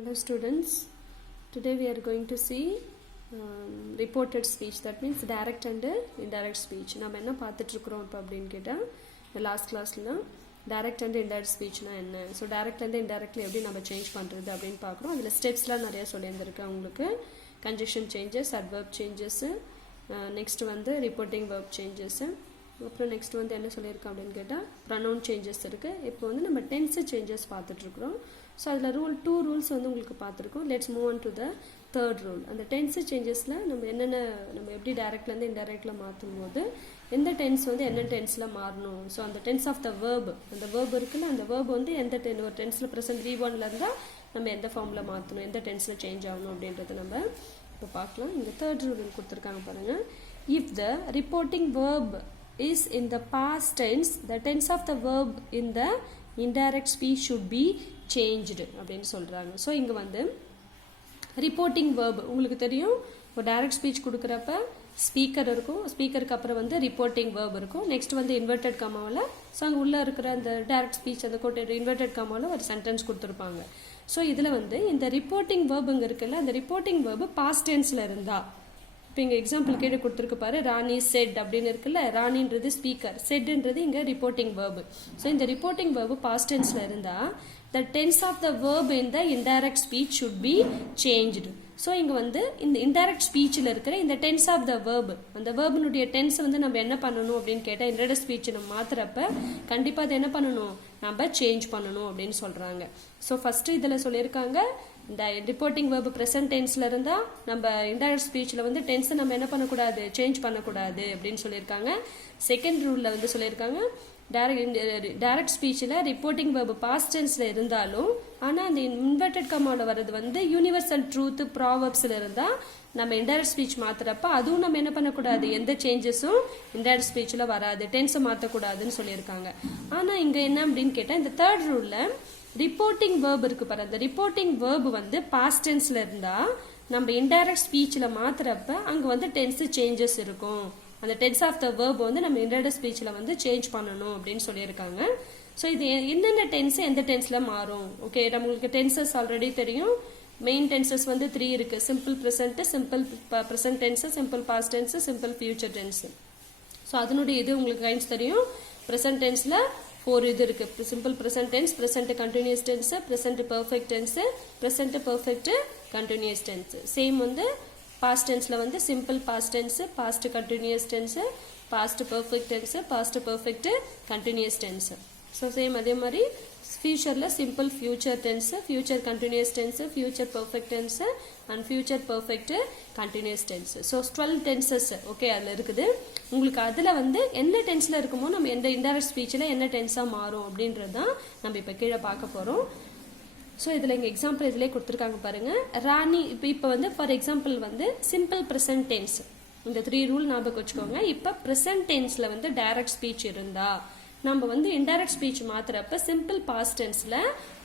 Hello students, today we are going to see reported speech, that means direct and indirect speech. நம்ம என்ன பார்த்துட்டு இருக்கிறோம் இப்போ அப்படின்னு கேட்டால் இந்த லாஸ்ட் கிளாஸ்ல direct and indirect speechனா என்ன, ஸோ directலேருந்து indirectly எப்படி நம்ம சேஞ்ச் பண்ணுறது அப்படின்னு பார்க்குறோம். அதில் ஸ்டெப்ஸ்லாம் நிறையா சொல்லியிருந்திருக்கேன் உங்களுக்கு. Conjunction changes, adverb changes, next வந்து ரிப்போர்ட்டிங் வேர்ப் சேஞ்சஸ்ஸு, அப்புறம் நெக்ஸ்ட் வந்து என்ன சொல்லியிருக்கோம் அப்படின்னு கேட்டால் ப்ரனவுன் சேஞ்சஸ் இருக்குது. இப்போ வந்து நம்ம டென்ஸ் சேஞ்சஸ் பார்த்துட்ருக்குறோம். ஸோ அதில் டூ ரூல்ஸ் வந்து உங்களுக்கு பார்த்துருக்கோம். Let's move on to the third rule. அந்த டென்ஸ் சேஞ்சஸில் நம்ம எப்படி டைரக்ட்லேருந்து இன்டைரக்டில் மாற்றும் போது எந்த டென்ஸ் வந்து என்ன டென்ஸில் மாறணும், ஸோ அந்த டென்ஸ் ஆஃப் த வேர்ப், அந்த வேர்ப் இருக்குல்ல, அந்த வேர்ப் வந்து எந்த ஒரு டென்ஸில் ப்ரெசென்ட் V1ல இருந்தால் நம்ம எந்த ஃபார்மில் மாற்றணும், எந்த டென்ஸில் சேஞ்ச் ஆகணும் அப்படின்றத நம்ம இப்போ பார்க்கலாம். இங்கே தேர்ட் ரூல் கொடுத்துருக்காங்க பாருங்கள். If the reporting verb is in the past tense, the tense of the verb in the indirect speech should be changed அப்படின்னு சொல்கிறாங்க. ஸோ இங்கே வந்து ரிப்போர்ட்டிங் வேர்ப் உங்களுக்கு தெரியும், ஒரு டைரக்ட் ஸ்பீச் கொடுக்குறப்ப ஸ்பீக்கர் இருக்கும், ஸ்பீக்கருக்கு அப்புறம் வந்து ரிப்போர்ட்டிங் வேர்ப் இருக்கும், நெக்ஸ்ட் வந்து இன்வெர்டட் காமாவில், ஸோ அங்கே உள்ளே இருக்கிற அந்த டைரக்ட் ஸ்பீச் அந்த கோட்டட் இன்வெர்டட் காமாவில் ஒரு சென்டென்ஸ் கொடுத்துருப்பாங்க. ஸோ இதில் வந்து இந்த ரிப்போர்ட்டிங் வேர்ப் இங்கே இருக்குல்ல, அந்த ரிப்போர்ட்டிங் வேர்பு பாஸ்ட் டென்ஸில் இருந்தால், இப்போ இங்கே எக்ஸாம்பிள் கேட்டு கொடுத்துருக்கு பாரு, ராணி செட் அப்படின்னு இருக்குல்ல, ராணின்றது ஸ்பீக்கர், செட்ன்றது இங்கே ரிப்போர்ட்டிங் வேர்பு. ஸோ இந்த ரிப்போர்ட்டிங் வேர்பு பாஸ்ட் டென்ஸில் இருந்தால் the tense of the verb in the indirect speech should be changed. So இங்கே வந்து இந்த இன்டைரக்ட் ஸ்பீச்சில் இருக்கிற இந்த டென்ஸ் ஆஃப் த வேர்பு, அந்த வேர்புனுடைய டென்ஸை வந்து நம்ம என்ன பண்ணணும் அப்படின்னு கேட்டால் இன்டைரக்ட் ஸ்பீச் நம்ம மாற்றுறப்ப கண்டிப்பாக அதை என்ன பண்ணணும், நம்ம சேஞ்ச் பண்ணணும் அப்படின்னு சொல்கிறாங்க. ஸோ ஃபஸ்ட்டு இதில் சொல்லியிருக்காங்க, இந்த ரிப்போர்ட்டிங் வேர்பு ப்ரெசன்ட் டென்ஸில் இருந்தால் நம்ம இன்டைரக்ட் ஸ்பீச்சில் வந்து டென்ஸை நம்ம என்ன பண்ணக்கூடாது, சேஞ்ச் பண்ணக்கூடாது அப்படின்னு சொல்லியிருக்காங்க. செகண்ட் ரூலில் வந்து சொல்லியிருக்காங்க, டைரக்ட் ஸ்பீச்சில் ரிப்போர்ட்டிங் வேர்பு பாஸ்ட் டென்ஸில் இருந்தாலும் ஆனால் அந்த இன்வெர்டட் கமாவில் வர்றது வந்து யூனிவர்சல் ட்ரூத் ப்ராவர்ப்ஸில் இருந்தால் நம்ம இன்டைரக்ட் ஸ்பீச் மாற்றுறப்ப அதுவும் நம்ம என்ன பண்ணக்கூடாது, எந்த சேஞ்சஸும் இன்டைரக்ட் ஸ்பீச்சில் வராது, டென்ஸை மாற்றக்கூடாதுன்னு சொல்லியிருக்காங்க. ஆனால் இங்கே என்ன அப்படின்னு கேட்டால் இந்த தேர்ட் ரூலில் ரிப்போர்ட்டிங் வேர்ப் இருக்கு பாரு, அந்த ரிப்போர்ட்டிங் வேர்ப் வந்து பாஸ்ட் டென்ஸ்ல இருந்தா நம்ம இன்டைரக்ட் ஸ்பீச்ல மாத்துறப்ப அங்க வந்து டென்ஸ் சேஞ்சஸ் இருக்கும், அந்த டென்ஸ் ஆஃப் த வேர்ப் வந்து நம்ம இன்டைரக்ட் ஸ்பீச்ல வந்து சேஞ்ச் பண்ணணும் அப்படின்னு சொல்லியிருக்காங்க. ஸோ இது என்னென்ன டென்ஸ் எந்த டென்ஸ்ல மாறும், ஓகே நம்மளுக்கு டென்சஸ் ஆல்ரெடி தெரியும். மெயின் டென்சஸ் வந்து 3 இருக்கு, simple present, simple present tense, simple past tense, simple future tense. So அதனுடைய இது உங்களுக்கு கைண்ட்ஸ் தெரியும். ப்ரெசென்ட் டென்ஸ்ல 4 இது இருக்கு, simple present tense, present continuous tense, present perfect tense, present perfect continuous tense. Same வந்து பாஸ்ட் டென்ஸ்ல வந்து simple past tense, past continuous tense, past perfect tense, past perfect continuous tense. So same அதே மாதிரி ஃபியூச்சர்ல simple future tense, future continuous tense, future perfect tense and future perfect continuous tense. So 12 tenses okay அதில் இருக்குது. உங்களுக்கு அதில் வந்து என்ன டென்ஸில் இருக்குமோ நம்ம எந்த இன்டைரக்ட் ஸ்பீச்சில் என்ன டென்ஸாக மாறும் அப்படின்றது தான் நம்ம இப்போ கீழே பார்க்க போகிறோம். ஸோ இதில் இங்கே எக்ஸாம்பிள் இதிலே கொடுத்துருக்காங்க பாருங்கள். ராணி இப்போ வந்து ஃபார் எக்ஸாம்பிள் வந்து சிம்பிள் ப்ரெசன்ட் டென்ஸ், இந்த 3 ரூல் ஞாபகம் வச்சுக்கோங்க. இப்போ ப்ரெசன்ட் டென்ஸில் வந்து டைரக்ட் ஸ்பீச் இருந்தா நம்ம வந்து இன்டைரக்ட் ஸ்பீச் மாத்துறப்ப சிம்பிள் பாஸ்ட் டென்ஸ்ல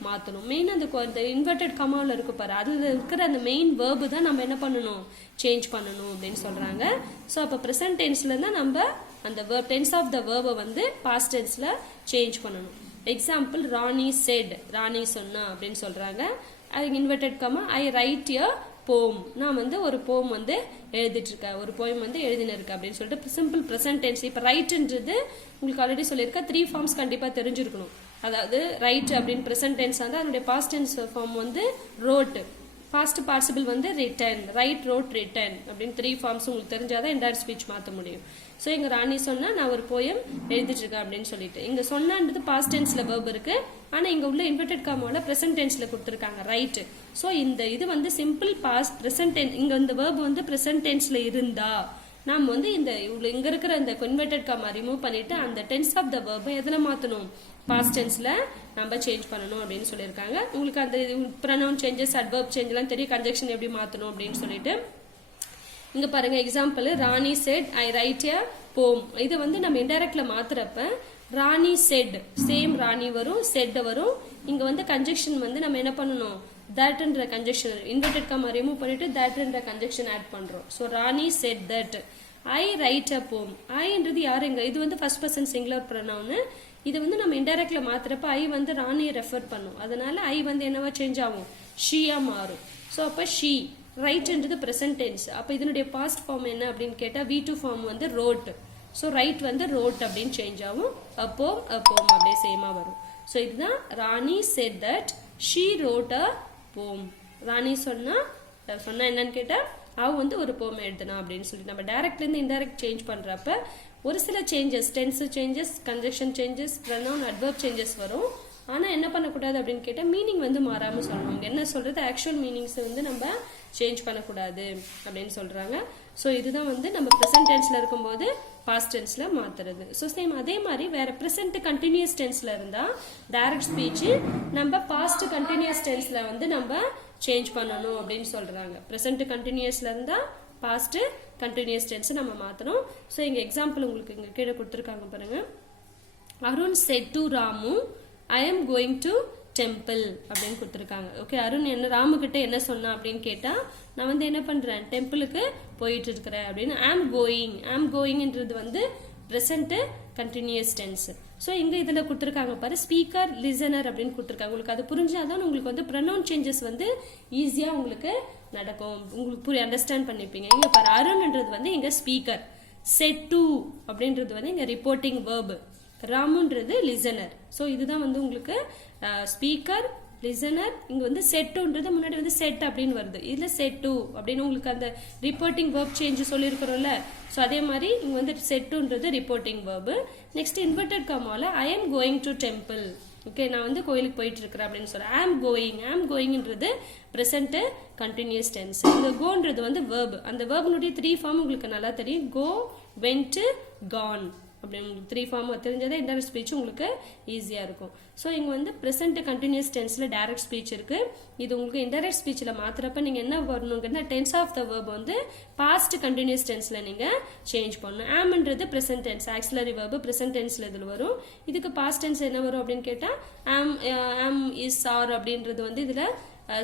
மாற்றணும். மெயின் அந்த இன்வெர்டட் கமாவில் இருக்கு பாரு, அதில் இருக்கிற அந்த மெயின் வேர்பு தான் நம்ம என்ன பண்ணணும், சேஞ்ச் பண்ணணும் அப்படின்னு சொல்றாங்க. ஸோ அப்போ ப்ரெசன்ட் டென்ஸ்ல தான் நம்ம அந்த டென்ஸ் ஆஃப் த வேர்பை வந்து பாஸ்ட் டென்ஸ்ல சேஞ்ச் பண்ணணும். எக்ஸாம்பிள் ராணி செட், ராணி சொன்னா அப்படின்னு சொல்றாங்க. இன்வெர்டட் கமா ஐ ரைட் எ போம், நான் வந்து ஒரு போம் வந்து எழுதிட்டு இருக்கேன், ஒரு போயம் வந்து எழுதினிருக்கேன் அப்படின்னு சொல்லிட்டு சிம்பிள் ப்ரெசென்ட் டென்ஸ். இப்போ ரைட்ன்றது உங்களுக்கு ஆல்ரெடி சொல்லியிருக்கேன், 3 ஃபார்ம்ஸ் கண்டிப்பாக தெரிஞ்சிருக்கணும். அதாவது ரைட் அப்படின்னு ப்ரெசென்ட் டென்ஸ் வந்து அதனுடைய பாஸ்ட் டென்ஸ் ஃபார்ம் வந்து ரோட், பாஸ்ட் பார்ட்டிசிபிள் வந்து ரிட்டன், ரைட் ரோட் ரிட்டன் அப்படின்னு 3 ஃபார்ம்ஸ் உங்களுக்கு தெரிஞ்சாதான் இன்டைரக்ட் ஸ்பீச் மாற்ற முடியும். ஸோ இங்கே ராணி சொன்னா நான் ஒரு போயம் எழுதிட்டு இருக்கேன் அப்படின்னு சொல்லிட்டு, இங்கே சொன்னான்றது பாஸ்ட் டென்ஸ்ல வேர்ப் இருக்கு, ஆனால் இங்கே உள்ள இன்வெர்டட் காமாவில் ப்ரெசென்ட் டென்ஸ்ல கொடுத்துருக்காங்க ரைட். ஸோ இந்த இது வந்து சிம்பிள் பாஸ்ட் ப்ரெசென்ட் டென்ஸ், இங்கே இந்த வேர்ப் வந்து ப்ரெசென்ட் டென்ஸ்ல இருந்தா நாம் வந்து இங்க இருக்கிற இந்த இன்வெர்டட் காமா ரிமூவ் பண்ணிட்டு அந்த டென்ஸ் ஆஃப் த வேர்பை எதில் மாற்றணும், பாஸ்ட் டென்ஸ்ல நம்ம சேஞ்ச் பண்ணணும் அப்படின்னு சொல்லியிருக்காங்க. உங்களுக்கு அந்த ப்ரனவுன் சேஞ்சஸ், அட்வர்ப் சேஞ்ச்லாம் தெரியும், கன்ஜெக்ஷன் எப்படி மாற்றணும் அப்படின்னு சொல்லிட்டு. இங்க பாருங்க எக்ஸாம்பிள், ராணி செட் ஐ ரைட் எ போம். இது வந்து நம்ம இன்டைரக்ட்ல மாத்துறப்ப ராணி செட், சேம் ராணி வரும், செட் வரும். இங்க வந்து கன்ஜெக்ஷன் வந்து நம்ம என்ன பண்ணணும், தட்ன்ற கன்ஜெக்ஷன் இன்வெர்டட் காமா ரிமூவ் பண்ணிட்டு தட்ன்ற கன்ஜெக்ஷன் ஆட் பண்றோம். So Rani said that I write a poem. ஐன்றது யாருங்க, இது வந்து ஃபர்ஸ்ட் பர்சன் சிங்குலர் ப்ரொனவுன். இது வந்து நம்ம இன்டைரக்ட்ல மாத்துறப்ப ஐ வந்து ராணியை ரெஃபர் பண்ணும், அதனால ஐ வந்து என்னவா சேஞ்ச் ஆகும், ஷீயா மாறும். ஸோ அப்போ ஷீ. ரைட்ன்றது present tense. அப்போ இதனுடைய பாஸ்ட் ஃபார்ம் என்ன அப்படின்னு கேட்டால் V2 ஃபார்ம் வந்து ரோட். ஸோ ரைட் வந்து ரோட் அப்படின்னு சேஞ்ச் ஆகும். அப்போம் அப்படியே சேமாக வரும். ஸோ இதுதான் Rani said that she wrote a poem. Rani சொன்னா என்னன்னு கேட்டால் அவ வந்து ஒரு போம் எழுதுனா அப்படின்னு சொல்லி நம்ம டைரக்ட்லேருந்து இன்டைரக்ட் சேஞ்ச் பண்ணுறப்ப ஒரு சில changes, tense changes, conjunction changes, pronoun, adverb changes வரும். ஆனால் என்ன பண்ணக்கூடாது அப்படின்னு கேட்டால் மீனிங் வந்து மாறாமல் சொல்லணும். என்ன சொல்கிறது, ஆக்சுவல் மீனிங்ஸை வந்து நம்ம சேஞ்ச் பண்ணக்கூடாது அப்படின்னு சொல்கிறாங்க. ஸோ இதுதான் வந்து நம்ம ப்ரெசன்ட் டென்ஸில் இருக்கும்போது பாஸ்ட் டென்ஸில் மாற்றுறது. ஸோ சேம் அதே மாதிரி வேறு ப்ரெசன்ட் கண்டினியூஸ் டென்ஸில் இருந்தால் டைரக்ட் ஸ்பீச்சு நம்ம பாஸ்ட் கண்டினியூஸ் டென்ஸில் வந்து நம்ம சேஞ்ச் பண்ணணும் அப்படின்னு சொல்கிறாங்க. ப்ரெசன்ட் கண்டினியூஸில் இருந்தால் பாஸ்ட் கண்டினியூஸ் டென்ஸ் நம்ம மாற்றணும். ஸோ இங்கே எக்ஸாம்பிள் உங்களுக்கு இங்கே கீழே கொடுத்துருக்காங்க பாருங்கள். Arun said to Ramu I am going to temple அப்படின்னு கொடுத்துருக்காங்க. ஓகே, அருண் என்ன ராமுக்கிட்ட என்ன சொன்னா அப்படின்னு கேட்டால் நான் வந்து என்ன பண்ணுறேன், டெம்பிளுக்கு போயிட்டு இருக்கிறேன் அப்படின்னு. ஆம் கோயிங்ன்றது வந்து ப்ரெசன்ட்டு கண்டினியூஸ் டென்ஸ். ஸோ இங்கே இதில் கொடுத்துருக்காங்க பாரு, ஸ்பீக்கர், லிசனர் அப்படின்னு கொடுத்துருக்காங்க. உங்களுக்கு அது புரிஞ்சாதான் உங்களுக்கு வந்து ப்ரொனவுன் சேஞ்சஸ் வந்து ஈஸியாக உங்களுக்கு நடக்கும், உங்களுக்கு அண்டர்ஸ்டாண்ட் பண்ணிப்பீங்க. இங்கே பாரு, அருண்ன்றது வந்து இங்கே ஸ்பீக்கர், செட் டு அப்படின்றது வந்து இங்கே ரிப்போர்ட்டிங் வேர்பு, ராமுன்றது லிசனர். ஸோ இதுதான் வந்து உங்களுக்கு ஸ்பீக்கர், லிசனர். இங்கே வந்து செட்டுன்றது முன்னாடி வந்து செட் அப்படின்னு வருது, இதில் செட் டு அப்படின்னு உங்களுக்கு அந்த ரிப்போர்ட்டிங் வேர்ப் சேஞ்ச் சொல்லியிருக்கிறோம்ல. ஸோ அதே மாதிரி இங்கே வந்து செட்டுன்றது ரிப்போர்ட்டிங் வேர்பு. நெக்ஸ்ட் இன்வெர்டட் கமால I am going to temple. Okay, நான் வந்து கோயிலுக்கு போயிட்டு இருக்கிறேன் அப்படின்னு சொல்றேன். ஆம் கோயிங்ன்றது ப்ரெசன்ட் கண்டினியூஸ் டென்ஸ். இந்த கோன்றது வந்து வேர்பு. அந்த வேர்புனுடைய 3 ஃபார்ம் உங்களுக்கு நல்லா தெரியும். கோ, வென்ட், கான் அப்படின்னு உங்களுக்கு 3 ஃபார்ம் தெரிஞ்சதே இன்டைரக்ட் ஸ்பீச் உங்களுக்கு ஈஸியாக இருக்கும். ஸோ இங்கே வந்து ப்ரெசென்ட் கண்டினியூஸ் டென்ஸில் டைரக்ட் ஸ்பீச் இருக்குது. இது உங்களுக்கு இன்டைரக்ட் ஸ்பீச்சில் மாற்றுறப்ப நீங்கள் என்ன வரணுங்கன்னா டென்ஸ் ஆஃப் த வேர்ப் வந்து பாஸ்ட் கண்டினியூஸ் டென்ஸில் நீங்கள் சேஞ்ச் பண்ணணும். ஆம்ன்றது present tense, auxiliary verb present டென்ஸில் இதில் வரும். இதுக்கு பாஸ்ட் டென்ஸ் என்ன வரும் அப்படின்னு கேட்டால் ஆம் இஸ் ஆர் அப்படின்றது வந்து இதில்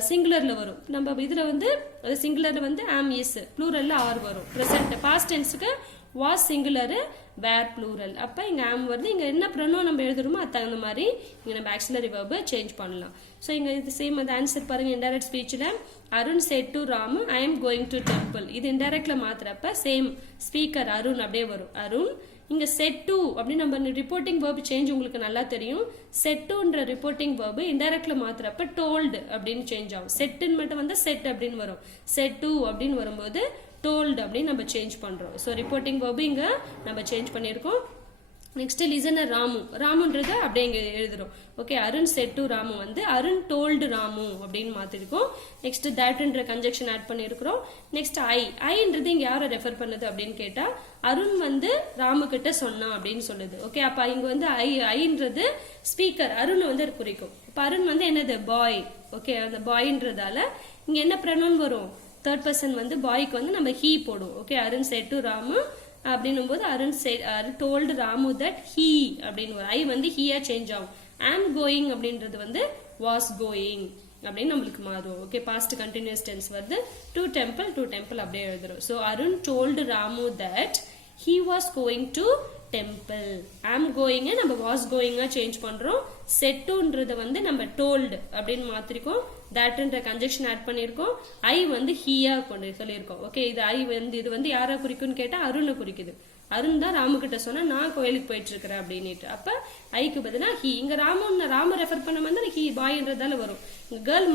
சிங்குலரில் வரும். நம்ம இதில் வந்து சிங்குலரில் வந்து ஆம் இஸ், ப்ளூரலில் ஆர் வரும். ப்ரெசென்ட் பாஸ்ட் டென்ஸுக்கு வாஸ் சிங்குலரு, வேர் ப்ளூரல். அப்போ இங்கே ஆம் வருது. இங்கே என்ன ப்ரொனவுன் நம்ம எழுதுறோமோ அது தகுந்த மாதிரி இங்கே நம்ம ஆக்சிலரி வேர்பை சேஞ்ச் பண்ணலாம். ஸோ இங்கே இது சேம் அந்த ஆன்சர் பாருங்கள். இன்டைரக்ட் ஸ்பீச்சில் Arun said to Ramu I am going to temple. இது இன்டைரக்டில் மாற்றுறப்ப சேம் ஸ்பீக்கர் அருண் அப்படியே வரும். அருண் இங்கே செட் டு அப்படின்னு நம்ம ரிப்போர்ட்டிங் வேர்பு சேஞ்ச் உங்களுக்கு நல்லா தெரியும். செட் டுன்ற ரிப்போர்ட்டிங் வேர்பு இன்டைரக்டில் மாற்றுறப்ப டோல்டு அப்படின்னு சேஞ்ச் ஆகும். செட்டுன்னு மட்டும் வந்து செட் அப்படின்னு வரும். செட் டு அப்படின்னு வரும்போது டோல்டு அப்படின்னு நம்ம சேஞ்ச் பண்ணுறோம். ஸோ ரிப்போர்ட்டிங் வேர்பு இங்கே நம்ம சேஞ்ச் பண்ணியிருக்கோம். நெக்ஸ்ட் லிசனர் ராமுன்றது அப்படியே இங்கே எழுதுறோம். Okay, Arun said to Ramu வந்து அருண் டோல்டு ராமு அப்படின்னு மாற்றிருக்கோம். நெக்ஸ்ட் தட்ன்ற கன்ஜெக்ஷன் ஆட் பண்ணியிருக்கிறோம். நெக்ஸ்ட் ஐன்றது இங்கே யாரை ரெஃபர் பண்ணுது அப்படின்னு கேட்டால் அருண் வந்து ராமு கிட்ட சொன்னா அப்படின்னு சொல்லுது. ஓகே, அப்போ இங்கே வந்து ஐன்றது ஸ்பீக்கர் அருண் வந்து குறிக்கும். இப்போ அருண் வந்து என்னது பாய். ஓகே, அந்த பாய்ன்றதால இங்கே என்ன ப்ரொனவுன் வரும், தேர்ட் பர்சன் வந்து பாய்க்கு வந்து நம்ம ஹீ போடுவோம். Okay, Arun said to Ramu அப்படின்னும் போது Arun told Ramu that he அப்படின்னு ஐ வந்து ஹீயா சேஞ்ச் ஆகும். ஆம் கோயிங் அப்படின்றது வந்து வாஸ் கோயிங் அப்படின்னு நம்மளுக்கு மாறும். ஓகே, பாஸ்ட் கண்டினியூஸ் டென்ஸ் வருது. டு டெம்பிள் அப்படியே எழுதுறோம். So Arun told Ramu that he was going to temple. ஆம் கோயிங்க நம்ம வாஸ் கோயிங்கா சேஞ்ச் பண்றோம். செட்டுன்றத வந்து நம்ம டோல்டு அப்படின்னு மாத்திருக்கோம். தட்ன்ற கன்ஜெக்ஷன் ஆட் பண்ணியிருக்கோம். ஐ வந்து ஹீயா கொண்டு சொல்லியிருக்கோம். ஓகே, இது வந்து யாரை குறிக்கும்னு கேட்டால் அருணை குறிக்குது. அருண் தான் ராமு கிட்ட சொன்னா நான் கோயிலுக்கு போயிட்டு இருக்கிறேன் அப்படின்ட்டு. அப்ப ஐக்கு பதிலாக ஹீ. இங்க ராம ரெஃபர் பண்ண வந்து ஹீ பாய்ன்றதால வரும். கேர்ள்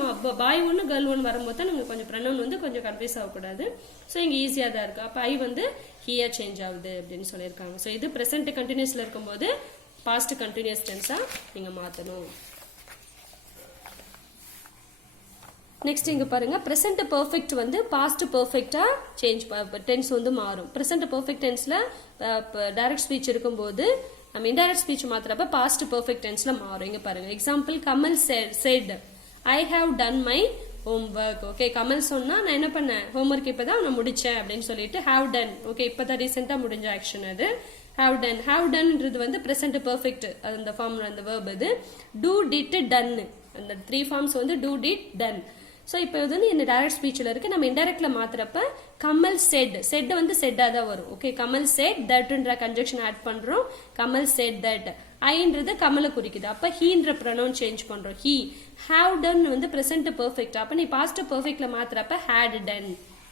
பாய் ஒன்று கேர்ள் ஒன்று வரும்போது தான் நமக்கு கொஞ்சம் ப்ரொனவுன் வந்து கொஞ்சம் கன்ஃபியூஸ் ஆகக்கூடாது. ஸோ இங்க ஈஸியாக தான் இருக்கு. அப்போ ஐ வந்து ஹீயா சேஞ்ச் ஆகுது அப்படின்னு சொல்லியிருக்காங்க. ஸோ இது ப்ரெசென்ட் கண்டினியூஸ்ல இருக்கும்போது பாஸ்ட் கண்டினியூஸ் டென்ஸா நீங்க மாற்றணும். நெக்ஸ்ட் இங்க பாருங்க, ப்ரெசென்ட் பெர்ஃபெக்ட் வந்து பாஸ்ட் பெர்ஃபெக்டா சேஞ்ச் டென்ஸ் வந்து மாறும். ப்ரெசென்ட் பெர்ஃபெக்ட் டென்ஸ்ல டைரக்ட் ஸ்பீச் இருக்கும்போது நம்ம இன்டைரக்ட் ஸ்பீச் மாத்திரப்ப பாஸ்ட் பெர்ஃபெக்ட் டென்ஸ்ல மாறும். இங்க பாருங்க, example Kamal set I have done my homework. Okay, Kamal சொன்னா நான் என்ன பண்ணேன், ஹோம்ஒர்க் இப்பதான் நான் முடிச்சேன் அப்படின்னு சொல்லிட்டு ஹாவ் டன். ஓகே, இப்பதான் ரீசெண்டா முடிஞ்ச ஆக்ஷன் அது. ஹாவ் டன்ன்றது வந்து ப்ரெசென்ட் பெர்ஃபெக்ட் அந்த ஃபார்ம், அந்த வேர்ப் அது. டூ டிட் டன், அந்த 3 ஃபார்ம்ஸ் வந்து டூ டிட் டன். ஸோ இப்போ இது வந்து இந்த டைரக்ட் ஸ்பீச்சில் இருக்கு. நம்ம இன்டைரக்ட்ல மாத்திரப்ப கமல் செட் வந்து செட்டாக தான் வரும். ஓகே, கமல் செட் தட்ன்ற கன்ஜெக்ஷன் ஆட் பண்றோம். கமல் செட் தட் ஐன்றது கமலை குறிக்குது. அப்ப ஹீன்ற ப்ரொனவுன் சேஞ்ச் பண்றோம். ஹீ. ஹாவ் டன் வந்து பிரசன்ட் பெர்ஃபெக்ட். அப்ப நீ பாஸ்ட் பெர்ஃபெக்ட்ல மாத்துறப்ப ஹேட் டன்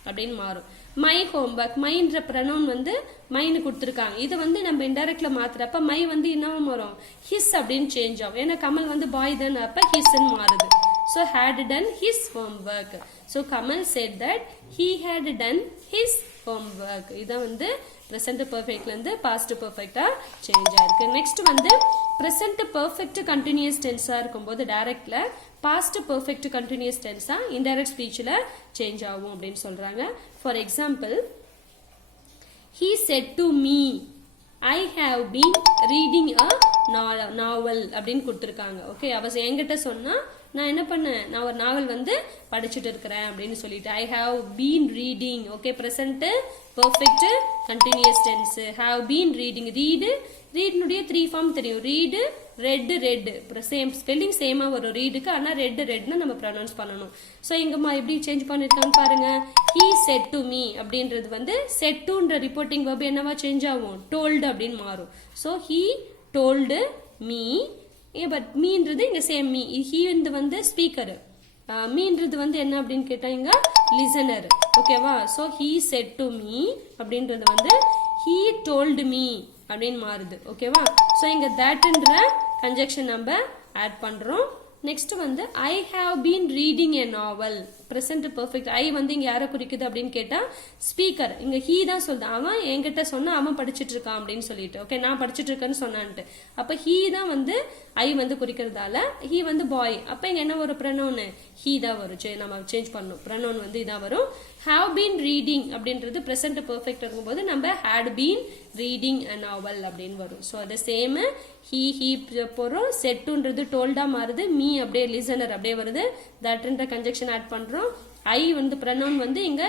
அப்படின்னு மாறும். My homework. மைன்ற ப்ரொனவுன் வந்து மைன்னு கொடுத்துருக்காங்க. இது வந்து நம்ம இன்டைரக்ட்ல மாத்துறப்ப மை வந்து என்னவும் வரும், ஹிஸ் அப்படின்னு சேஞ்ச் ஆகும். ஏன்னா கமல் வந்து பாய் தான், அப்ப ஹிஸ்ன்னு மாறுது. So had done his homework. So Kamal said that he had done his homework. இதான் வந்து present perfectல இருந்து past perfect சேஞ்ச் ஆயிருக்கு. நெக்ஸ்ட் வந்து present perfect continuous tense இருக்கும்போது டைரக்ட்ல past perfect continuous tense indirect speechல சேஞ்ச் ஆகும் அப்படின்னு சொல்றாங்க. For example, he said to me I have been reading a novel அப்படின்னு கொடுத்துருக்காங்க. ஓகே, அவ என்கிட்ட சொன்னா நான் என்ன பண்ணேன், நான் ஒரு நாவல் வந்து படிச்சுட்டு இருக்கிறேன் அப்படின்னு சொல்லிட்டு I have been reading. Okay, present perfect continuous tense. Have been reading. ரீடுனுடைய 3 ஃபார்ம் தெரியும். Read, read, read. Same spelling சேமா வரும் ரீடுக்கு, ஆனா ரெட் ரெட்னு நம்ம ப்ரொனவுன்ஸ் பண்ணணும். ஸோ இங்கம்மா எப்படி சேஞ்ச் பண்ணிருக்காங்க பாருங்க. ஹீ செட் டு மீ அப்படின்றது வந்து செட் டுன்ற ரிப்போர்ட்டிங் வெர்ப் என்னவா சேஞ்ச் ஆகும், டோல்டு அப்படின்னு மாறும். So he told me. But மீன்றது இங்க சேம் மீ. ஹீ வந்து ஸ்பீக்கர், மீன்றது வந்து என்ன அப்படின்னு கேட்டா இங்க லிசனர். ஓகேவா? So he said to me அப்படின்றது வந்து ஹீ டோல்டு மீ அப்படின்னு மாறுது. ஓகேவா? ஸோ இங்க தட்ன்ற கன்ஜெக்ஷன் நம்ம ஆட் பண்றோம். நெக்ஸ்ட் வந்து I have been reading a novel. Present perfect. I வந்து இங்க யாரை குறிக்குது அப்படின்னு கேட்டா ஸ்பீக்கர். இங்க ஹீ தான் சொல்லுது. அவன் என்கிட்ட சொன்னா அவன் படிச்சுட்டு இருக்கான் அப்படின்னு சொல்லிட்டு. ஓகே, நான் படிச்சுட்டு இருக்கேன்னு சொன்னான்ட்டு. அப்ப ஹீ தான் வந்து ஐ வந்து குறிக்கிறதால ஹீ வந்து பாய். அப்ப இங்க என்ன ஒரு ப்ரொனவுன், ஹீ தான் வரும். நம்ம சேஞ்ச் பண்ணணும். ப்ரொனவுன் வந்து இதான் வரும். ஹாவ் பீன் ரீடிங் அப்படின்றது பிரசன்ட் பெர்ஃபெக்ட் இருக்கும்போது நம்ம ஹேட் பீன் ரீடிங் அ நாவல் அப்படின்னு வரும். ஸோ அது சேம் ஹீ போறோம். செட்டுன்றது டோல்டா மாறுது. மீ அப்படியே லிசனர் அப்படியே வருது. தட்ன்ற கன்ஜெக்ஷன் ஆட் பண்றோம். ஐ வந்து ப்ரொனவுன் வந்து இங்க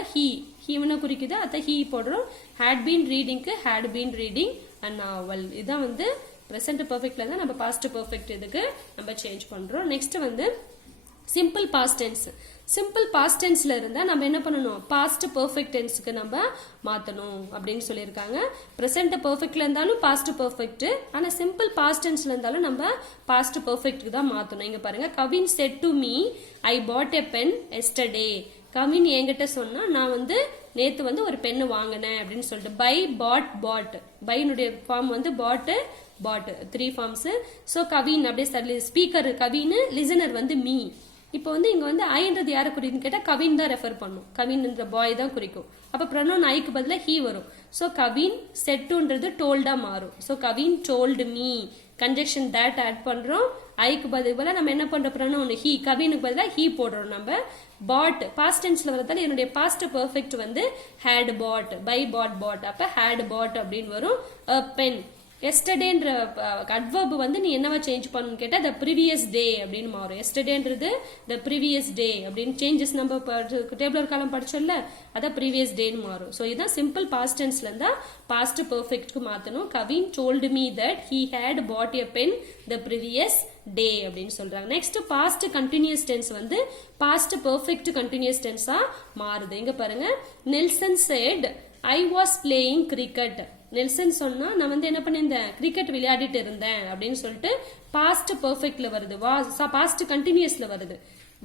ஹீவனை குறிக்குது. அத ஹீ போடுறோம். ஹேட் பீன் ரீடிங்க்கு had been reading a novel. இதான் வந்து பிரசன்ட் பெர்ஃபெக்ட்ல தான் நம்ம பாஸ்ட் பெர்ஃபெக்ட் இதுக்கு நம்ம சேஞ்ச் பண்றோம். நெக்ஸ்ட் வந்து simple past tense. Simple past டென்ஸ்ல இருந்தா நம்ம என்ன பண்ணணும், பாஸ்ட் பெர்ஃபெக்ட் டென்ஸ்க்கு நம்ம மாத்தணும் அப்படின்னு சொல்லியிருக்காங்க. பிரசன்ட் பெர்ஃபெக்ட்ல இருந்தாலும் பாஸ்ட் பெர்ஃபெக்ட், ஆனா சிம்பிள் பாஸ்ட் டென்ஸ்ல இருந்தாலும் நம்ம பாஸ்ட் பெர்ஃபெக்ட்க்கு தான் மாத்தணும். இங்க பாருங்க, Kavin said to me I bought a pen yesterday. Kavin என்கிட்ட சொன்னா நான் வந்து நேத்து வந்து ஒரு பென் வாங்கினேன் அப்படின்னு சொல்லிட்டு. By, pot, pot. பைனுடைய ஃபார்ம் வந்து பாட், 3 ஃபார்ம்ஸ். ஸோ கவின் அப்படியே ஸ்பீக்கர் கவின், லிசனர் வந்து மீ. இப்போ வந்து இங்க வந்து ஐன்றது யாரை குறிக்குன்னு கேட்டா கவின் தான் ரெஃபர் பண்ணும். கவின்ன்ற பாய் தான் குறிக்கும். அப்ப ப்ரொனவுன் ஐக்கு பதிலா ஹீ வரும். ஸோ கவின் செட்டுன்றது டோல்டா மாறும். ஸோ Kavin told me. Conjunction that add பண்றோம். ஐக்கு பதிலா நம்ம என்ன பண்றோம், ப்ரொனவுன் ஹீ. கவினுக்கு பதிலா ஹீ போடுறோம் நம்ம. பாட் பாஸ்ட் டென்ஸ்ல வரதால என்னுடைய பாஸ்ட் பெர்ஃபெக்ட் வந்து ஹேட் பாட். பை, பாட், பாட். அப்ப ஹேட் பாட் அப்படின்னு வரும். பென். எஸ்டர்டேன்ற அட்வர்ப் வந்து நீ என்னவா சேஞ்ச் பண்ணணும்னு கேட்டா the previous day அப்படின்னு மாறும். எஸ்டர்டேன்றது the previous day அப்படின்னு சேஞ்சஸ் நம்ம டேபிளர் காலம் படிச்சோம்ல, அதான் previous dayன்னு மாறும். ஸோ இதான் சிம்பிள் பாஸ்ட் டென்ஸ்ல இருந்தா பாஸ்ட் பெர்ஃபெக்ட்க்கு மாத்தணும். Kavin told me that he had bought a pen the previous day அப்படின்னு சொல்றாங்க. நெக்ஸ்ட் பாஸ்ட் கண்டினியூஸ் டென்ஸ் வந்து பாஸ்ட் பெர்ஃபெக்ட் கண்டினியூஸ் டென்ஸா மாறுது. இங்க பாருங்க, Nelson said I was playing cricket. Nelson சொன்னா நான் வந்து என்ன பண்ணிருந்தேன், கிரிக்கெட் விளையாடிட்டு இருந்தேன் அப்படின்னு சொல்லிட்டு பாஸ்ட் பெர்ஃபெக்ட்ல வருது. பாஸ்ட் கண்டினியூஸ்ல வருது.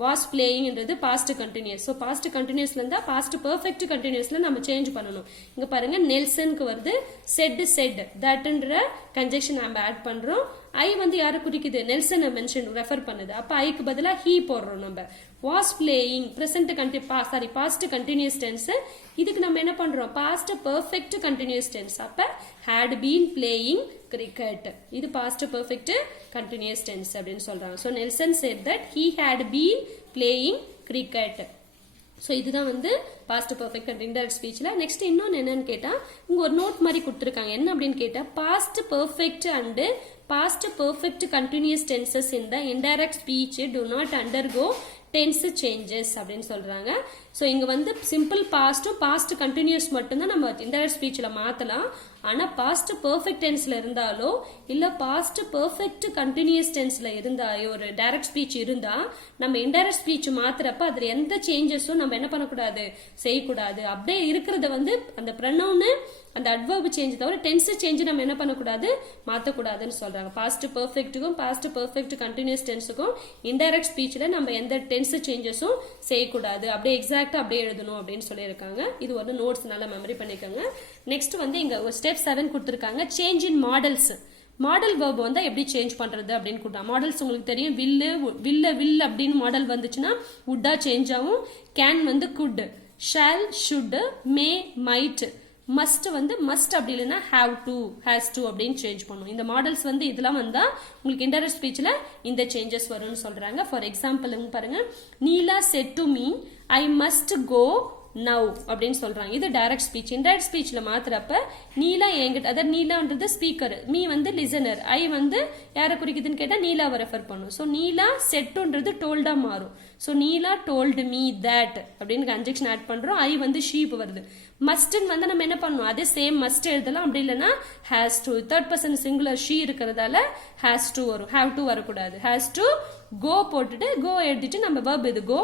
வாஸ் பிளேயிங்ன்றது பாஸ்ட் கண்டினியூஸ். ஸோ பாஸ்ட் கண்டினியூஸ்ல இருந்தா பாஸ்ட் பெர்ஃபெக்ட் கண்டினியூஸ்ல நம்ம சேஞ்ச் பண்ணணும். இங்க பாருங்க, நெல்சனுக்கு வருது செட் தட்ன்ற கன்ஜெக்ஷன் நம்ம ஆட் பண்றோம். ஐ வந்து யாரை குறிக்குது, நெல்சனை மென்ஷன் ரெஃபர் பண்ணுது. அப்ப ஐக்கு பதிலா ஹீ போடுறோம் நம்ம. Was playing past continuous tense. இதுக்கு நம்ம என்ன பண்றோம், பாஸ்ட் பெர்ஃபெக்ட் கண்டினியூஸ் டென்ஸ். அப்ப had been playing cricket. இது பாஸ்ட் பெர்ஃபெக்ட் கண்டினியூஸ் டென்ஸ் அப்படின்னு சொல்றாங்க. So Nelson said that he had been playing cricket. So இதுதான் வந்து பாஸ்ட் பெர்ஃபெக்ட் அண்ட் இன்டைரக்ட் ஸ்பீச்ல. நெக்ஸ்ட் இன்னொன்று என்னன்னு கேட்டா, இங்க ஒரு நோட் மாதிரி கொடுத்துருக்காங்க. என்ன அப்படின்னு கேட்டா, past perfect and past perfect continuous tenses in the indirect speech do not undergo tense changes அப்படின்னு சொல்றாங்க. ஸோ இங்க வந்து சிம்பிள் பாஸ்டும் பாஸ்ட் கண்டினியூஸ் மட்டும்தான் நம்ம இன்டைரக்ட் ஸ்பீச்ல மாத்தலாம். ஆனா பாஸ்ட் பெர்ஃபெக்ட் டென்ஸ்ல இருந்தாலோ இல்ல பாஸ்ட் பெர்ஃபெக்ட் கண்டினியூஸ் டென்ஸ்ல இருந்தா ஒரு டைரக்ட் ஸ்பீச் இருந்தா நம்ம இன்டைரக்ட் ஸ்பீச் மாத்துறப்ப அதுல எந்த சேஞ்சஸும் நம்ம என்ன பண்ணக்கூடாது, செய்யக்கூடாது. அப்படியே இருக்கிறத வந்து அந்த ப்ரொனவுன் அந்த அட்வர்ப் சேஞ்ச் தவிர டென்ஸ் சேஞ்ச் நம்ம என்ன பண்ணக்கூடாது, மாத்தக்கூடாதுன்னு சொல்றாங்க. பாஸ்ட் பெர்ஃபெக்ட்டுக்கும் பாஸ்ட் பெர்ஃபெக்ட் கண்டினியூஸ் டென்ஸுக்கும் இன்டைரக்ட் ஸ்பீச்ல நம்ம எந்த டென்ஸ் சேஞ்சஸும் செய்யக்கூடாது, அப்படியே எக்ஸாக்டா அப்படியே எழுதணும் அப்படின்னு சொல்லியிருக்காங்க. இது ஒரு நோட்ஸ் நல்லா மெமரி பண்ணிக்கோங்க. நெக்ஸ்ட் வந்து இங்க ஸ்டெப் 7 கொடுத்திருக்காங்க, change in models. Model verb வந்து எப்படி சேஞ்ச் பண்றது அப்படின்னு கொடுத்தா மாடல்ஸ் உங்களுக்கு தெரியும். வில் அப்படின்னு மாடல் வந்துச்சுன்னா வுட்டா சேஞ்ச் ஆகும். கேன் வந்து good, shawl should, May might, must வந்து மஸ்ட் அப்படி இல்லைன்னா ஹாவ் டு, ஹேஸ் டு அப்படின்னு சேஞ்ச் பண்ணும். இந்த மாடல்ஸ் வந்து இதெல்லாம் வந்தா உங்களுக்கு இன்டைரக்ட் ஸ்பீச்ல இந்த சேஞ்சஸ் வரும்னு சொல்றாங்க. ஃபார் எக்ஸாம்பிள் பாருங்க, Neela said to me I must go now அப்படின்னு சொல்றாங்க. இது டைரக்ட் ஸ்பீச். இன்டைரக்ட் ஸ்பீச்ல மாத்திரப்ப நீலா என்கிட்ட, அதாவது நீலான்றது ஸ்பீக்கர், மீ வந்து லிசனர், ஐ வந்து யாரை குறிக்குதுன்னு கேட்டா நீலாவை ரெஃபர் பண்ணும். ஸோ நீலா செட்டுன்றது டோல்டா மாறும். So Neela told me that அப்படின்னு கன்ஜெக்ஷன் ஆட் பண்றோம். ஐ வந்து ஷீப் வருது. மஸ்ட்னு வந்து நம்ம என்ன பண்ணணும், அதே சேம் மஸ்ட் எழுதலாம். அப்படி இல்லைன்னா has to, third person singular she இருக்கிறதால ஹேஸ் டு வரும், ஹேவ் டு வரக்கூடாது. ஹேஸ் டு கோ போட்டுட்டு கோ எழுதிட்டு நம்ம verb இது கோ.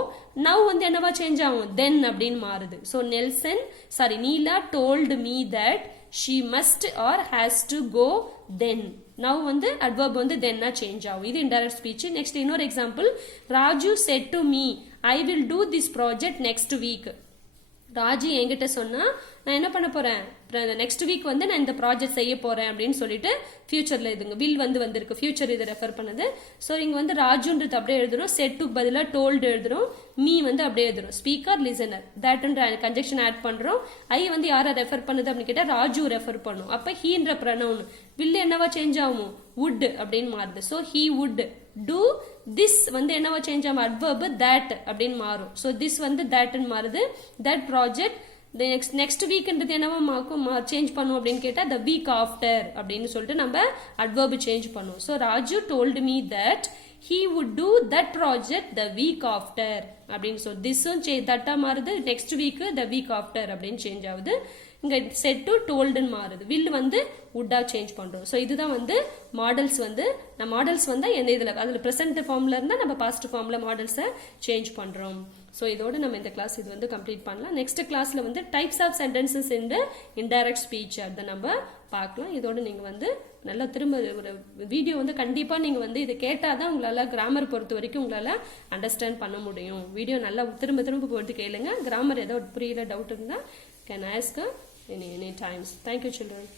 நவ் வந்து என்னவா சேஞ்ச் ஆகும், தென் அப்படின்னு மாறுது. So Neela told me that she must or has to go then. now வந்து adverb வந்து thenனா சேஞ்ச் ஆகும். இது indirect speech. நெக்ஸ்ட் இன்னொரு example, Raju said to me I will do this project next week. Raju என்கிட்ட சொன்னா நான் என்ன பண்ண போறேன், நெக்ஸ்ட் வீக் வந்து நான் இந்த ப்ராஜெக்ட் செய்ய போறேன் அப்படின்னு சொல்லிட்டு ஃபியூச்சர்ல இதுங்க வில் வந்து வந்திருக்கு, ஃபியூச்சர் இதை ரெஃபர் பண்ணுது. ஸோ இங்க வந்து ராஜுன்றது அப்படியே எழுதுறோம், செட்டுக்கு பதிலாக டோல்டு எழுதுறோம், மீ வந்து அப்படியே எழுதுறோம், ஸ்பீக்கர் லிசனர், தட்ன்ற கன்ஜெக்ஷன் ஆட் பண்றோம். ஐ வந்து யாரை ரெஃபர் பண்ணுது அப்படின்னு கேட்டா ராஜு ரெஃபர் பண்ணும். அப்ப ஹீன்ற ப்ரொனவுன் வில் என்னவா சேஞ்ச் ஆகும், வுட் அப்படின்னு மாறுது. So he would do this வந்து என்னவா சேஞ்ச் ஆகும், அட்வர்ப் தட் அப்படின்னு மாறும். ஸோ திஸ் வந்து தட்னு மாறுது. தட் ப்ராஜெக்ட் நெக்ஸ்ட் வீக்ன்றது என்னவா சேஞ்ச் பண்ணும் அப்படின்னு கேட்டா த வீக் ஆஃப்டர் அப்படின்னு சொல்லிட்டு நம்ம அட்வர்ப் சேஞ்ச் பண்ணுவோம். So Raju told me that he would do that project the week after அப்படின்னு சொல்லி திஸ்ஸும் தட்டா மாறுது, next week the week after அப்படின்னு சேஞ்ச் ஆகுது. இங்க செட் டு டோல்டுன்னு மாறுது, வில் வந்து வுட்டா சேஞ்ச் பண்றோம். ஸோ இதுதான் வந்து மாடல்ஸ். வந்து நம்ம மாடல்ஸ் வந்து எந்த இதுல அதுல பிரசன்ட் ஃபார்ம்ல இருந்தா நம்ம பாஸ்ட் ஃபார்ம்ல மாடல்ஸை சேஞ்ச் பண்றோம். ஸோ இதோட நம்ம இந்த கிளாஸ் இது வந்து கம்ப்ளீட் பண்ணலாம். நெக்ஸ்ட் கிளாஸ்ல வந்து types of sentences in indirect speech அதை நம்ம பார்க்கலாம். இதோட நீங்க வந்து நல்லா திரும்ப ஒரு வீடியோ வந்து கண்டிப்பா நீங்க வந்து இது கேட்டாதான் உங்களால கிராமர் பொறுத்த வரைக்கும் உங்களால அண்டர்ஸ்டாண்ட் பண்ண முடியும். வீடியோ நல்லா திரும்ப திரும்ப போட்டு கேளுங்க. கிராமர் ஏதோ புரியல டவுட் இருந்தா can ask any times. Thank you children.